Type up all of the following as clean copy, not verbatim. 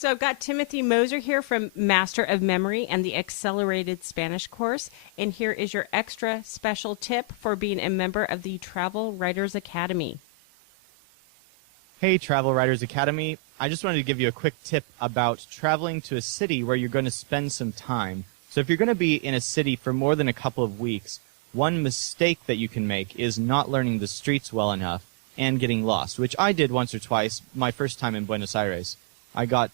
So I've got Timothy Moser here from Master of Memory and the Accelerated Spanish course. And here is your extra special tip for being a member of the Travel Writers Academy. Hey, Travel Writers Academy. I just wanted to give you a quick tip about traveling to a city where you're going to spend some time. So if you're going to be in a city for more than a couple of weeks, one mistake that you can make is not learning the streets well enough and getting lost, which I did once or twice my first time in Buenos Aires. I got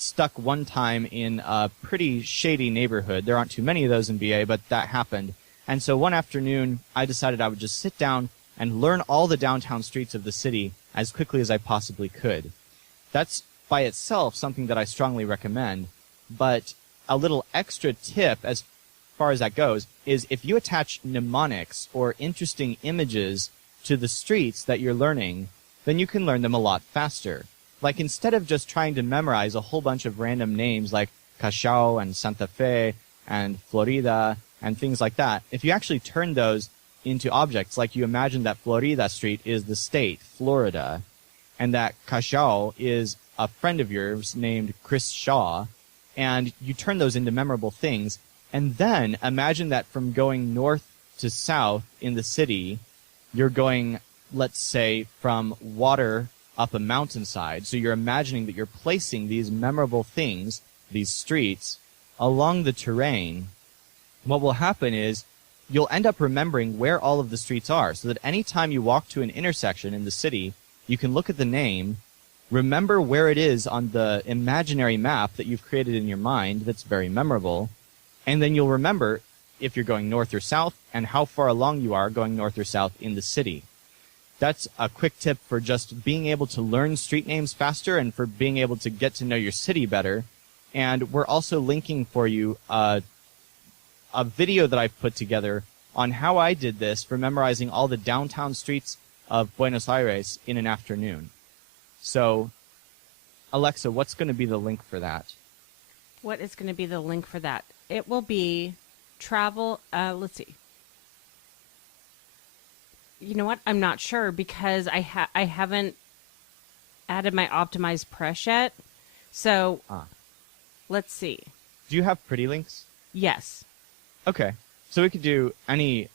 stuck one time in a pretty shady neighborhood. There aren't too many of those in BA, but that happened. And so one afternoon, I decided I would just sit down and learn all the downtown streets of the city as quickly as I possibly could. That's by itself something that I strongly recommend, but a little extra tip as far as that goes is if you attach mnemonics or interesting images to the streets that you're learning, then you can learn them a lot faster. Like instead of just trying to memorize a whole bunch of random names like Cachao and Santa Fe and Florida and things like that, if you actually turn those into objects, like you imagine that Florida Street is the state, Florida, and that Cachao is a friend of yours named Chris Shaw, and you turn those into memorable things, and then imagine that from going north to south in the city, you're going, let's say, from water up a mountainside. So you're imagining that you're placing these memorable things, these streets, along the terrain. What will happen is you'll end up remembering where all of the streets are, so that any time you walk to an intersection in the city, you can look at the name, remember where it is on the imaginary map that you've created in your mind that's very memorable, and then you'll remember if you're going north or south and how far along you are going north or south in the city. That's a quick tip for just being able to learn street names faster and for being able to get to know your city better. And we're also linking for you a video that I've put together on how I did this for memorizing all the downtown streets of Buenos Aires in an afternoon. So, Alexa, what's going to be the link for that? What is going to be the link for that? It will be let's see. You know what? I'm not sure because I haven't added my optimized press yet. So, let's see. Do you have pretty links? Yes. Okay. So we could do any,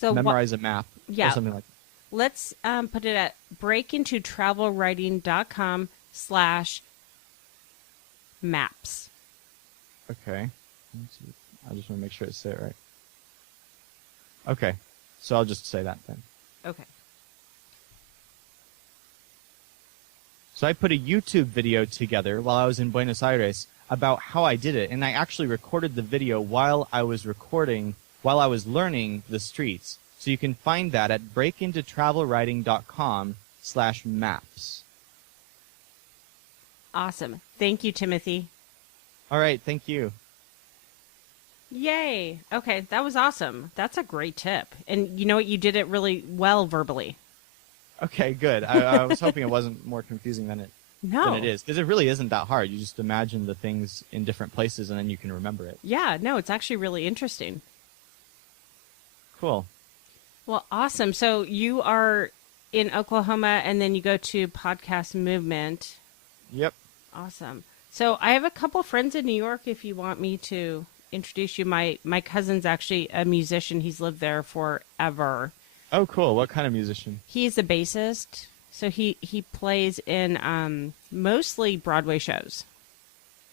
memorize a map or something like that. Let's put it at breakintotravelwriting.com/maps. Okay. I just want to make sure I say it right. Okay. So I'll just say that then. Okay. So I put a YouTube video together while I was in Buenos Aires about how I did it, and I actually recorded the video while I was learning the streets. So you can find that at breakintotravelwriting.com/maps. Awesome. Thank you, Timothy. All right. Thank you. Yay. Okay, that was awesome. That's a great tip. And you know what? You did it really well verbally. Okay, good. I was hoping it wasn't more confusing than it is, because it really isn't that hard. You just imagine the things in different places, and then you can remember it. Yeah, no, it's actually really interesting. Cool. Well, awesome. So you are in Oklahoma, and then you go to Podcast Movement. Yep. Awesome. So I have a couple friends in New York if you want me to introduce you. My cousin's actually a musician. He's lived there forever. Oh, cool. What kind of musician? He's a bassist. So he plays in mostly Broadway shows.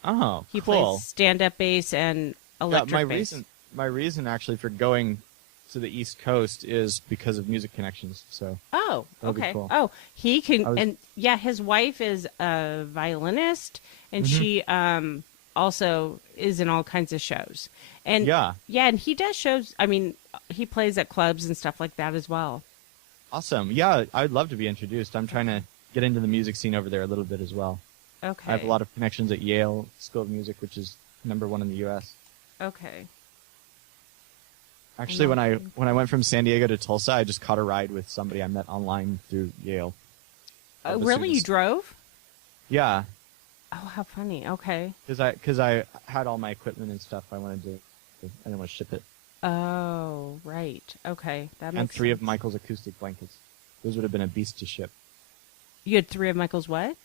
Oh, he cool. plays stand-up bass and electric bass. My reason actually for going to the East Coast is because of music connections. So that'll be cool. Oh, he can his wife is a violinist, and she also is in all kinds of shows. And and he does shows. I mean, he plays at clubs and stuff like that as well. Awesome. Yeah, I'd love to be introduced. I'm trying to get into the music scene over there a little bit as well. Okay. I have a lot of connections at Yale School of Music, which is #1 in the U.S. Okay. Actually, when I went from San Diego to Tulsa, I just caught a ride with somebody I met online through Yale. Really? You drove? Yeah. Oh, how funny. Okay. Because I had all my equipment and stuff. I didn't want to ship it. Oh, right. Okay. That makes And 3 sense. of Michael's acoustic blankets. Those would have been a beast to ship. You had 3 of Michael's what?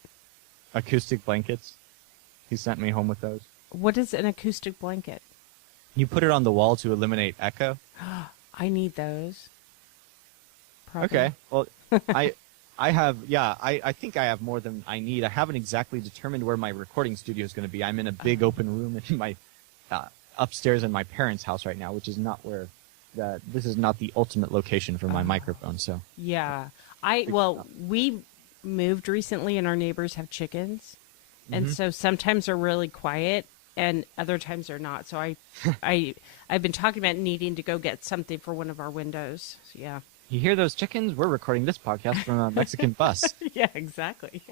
acoustic blankets. He sent me home with those. What is an acoustic blanket? You put it on the wall to eliminate echo. I need those. Probably. Okay. Well, I think I have more than I need. I haven't exactly determined where my recording studio is going to be. I'm in a big open room in my upstairs in my parents' house right now, which is not where this is not the ultimate location for my microphone. So yeah, we moved recently, and our neighbors have chickens, and so sometimes they're really quiet, and other times they're not. So I've been talking about needing to go get something for one of our windows. So, yeah. You hear those chickens? We're recording this podcast from a Mexican bus. Yeah, exactly.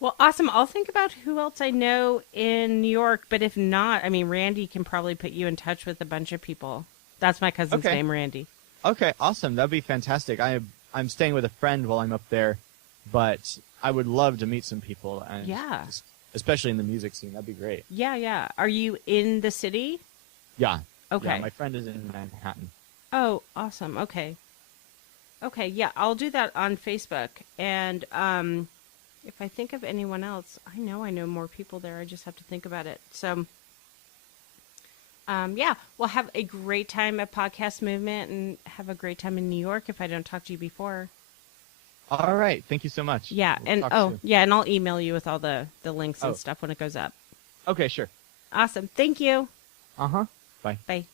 Well, awesome. I'll think about who else I know in New York, but if not, I mean, Randy can probably put you in touch with a bunch of people. That's my cousin's name, Randy. Okay, awesome. That'd be fantastic. I'm staying with a friend while I'm up there, but I would love to meet some people, and especially in the music scene. That'd be great. Yeah. Are you in the city? Yeah. Okay. Yeah, my friend is in Manhattan. Oh, awesome. Okay, yeah, I'll do that on Facebook. And if I think of anyone else, I know more people there. I just have to think about it. So, yeah, we'll have a great time at Podcast Movement and have a great time in New York if I don't talk to you before. All right. Thank you so much. Yeah. And and I'll email you with all the links and stuff when it goes up. Okay, sure. Awesome. Thank you. Uh-huh. Bye. Bye.